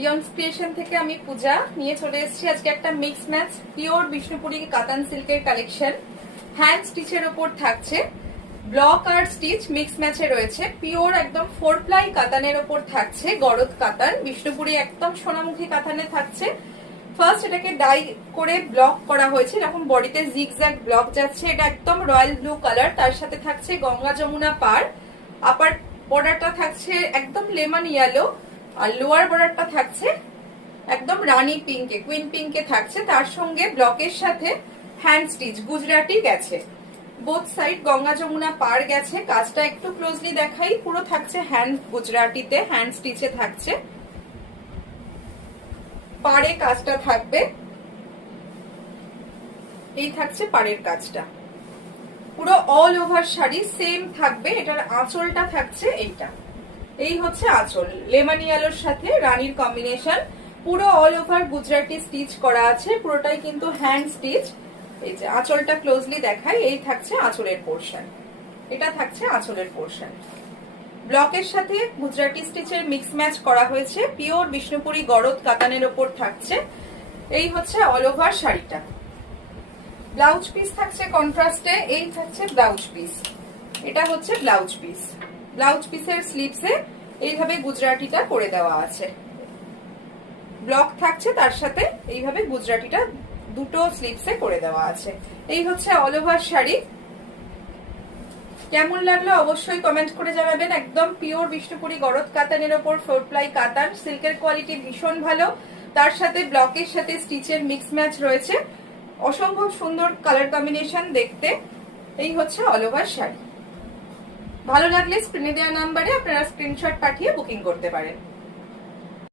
লিওনস creation থেকে আমি পূজা নিয়ে চলে এসেছি আজকে একটা মিক্স ম্যাচ পিওর বিষ্ণুপুরি কাতান সিল্কের কালেকশন। হ্যান্ড স্টিচের ওপর থাকছে, ব্লক আর স্টিচ মিক্স ম্যাচে রয়েছে। পিওর একদম 4 প্লাই কাতানের ওপর থাকছে, গরদ কাতান বিষ্ণুপুরি একদম সোনামুখী কাতানে থাকছে। ফার্স্ট এটাকে ডাই করে ব্লক করা হয়েছে, এরকম বডিতে জিগজ্যাগ ব্লক যাচ্ছে। এটা একদম রয়্যাল ব্লু কালার, তার সাথে থাকছে গঙ্গা যমুনা পার। আপার বর্ডারটা থাকছে একদম লেমন ইয়েলো, আর লোয়ার বর্ডারটা থাকছে একদম রানী পিঙ্কে, কুইন পিঙ্কে থাকছে। তার সঙ্গে ব্লকের সাথে হ্যান্ড স্টিচ গুজরাটি গেছে, বোথ সাইড গঙ্গা যমুনা পার গেছে। কাজটা একটু ক্লোজলি দেখাই, পুরো থাকছে হ্যান্ড গুজরাটিতে, হ্যান্ড স্টিচে থাকছে। পাড়ে কাজটা থাকবে, এই থাকছে পাড়ের কাজটা। পুরো অল ওভার শাড়ি সেম থাকবে। এটার আঁচলটা থাকছে এইটা, এই হচ্ছে আঁচল, লেমন ইয়েলোর সাথে রানীর কম্বিনেশন। পুরো অল ওভার গুজরাটি স্টিচ করা আছে, পুরোটাই কিন্তু হ্যান্ড স্টিচ। এই যে আঁচলটা ক্লোজলি দেখাই, এই থাকছে আঁচলের পোর্শন, এটা থাকছে আঁচলের পোর্শন। ব্লকের সাথে গুজরাটি স্টিচের মিক্স ম্যাচ করা হয়েছে, পিওর বিষ্ণুপুরি গরদ কাতানের ওপর থাকছে। এই হচ্ছে অল ওভার শাড়িটা। ব্লাউজ পিস থাকছে কন্ট্রাস্টে, এই থাকছে ব্লাউজ পিস, এটা হচ্ছে ব্লাউজ পিস। ব্লাউজ পিসের স্লিভসে এইভাবে গুজরাটিটা করে দেওয়া আছে, ব্লক থাকছে, তার সাথে এইভাবে গুজরাটিটা দুটো স্লিভসে করে দেওয়া আছে। এই হচ্ছে অল ওভার শাড়ি। কেমন লাগলো অবশ্যই কমেন্ট করে জানাবেন। একদম পিওর বিষ্ণুপুরি গরদ কাতানের ওপর 4 প্লাই কাতান, সিল্কের কোয়ালিটি ভীষণ ভালো, তার সাথে ব্লকের সাথে স্টিচের মিক্স ম্যাচ রয়েছে। অসম্ভব সুন্দর কালার কম্বিনেশন দেখতে। এই হচ্ছে অল ওভার শাড়ি। ভালো লাগলে স্ক্রিনে দেওয়া নাম্বারে আপনারা স্ক্রিনশট পাঠিয়ে বুকিং করতে পারেন।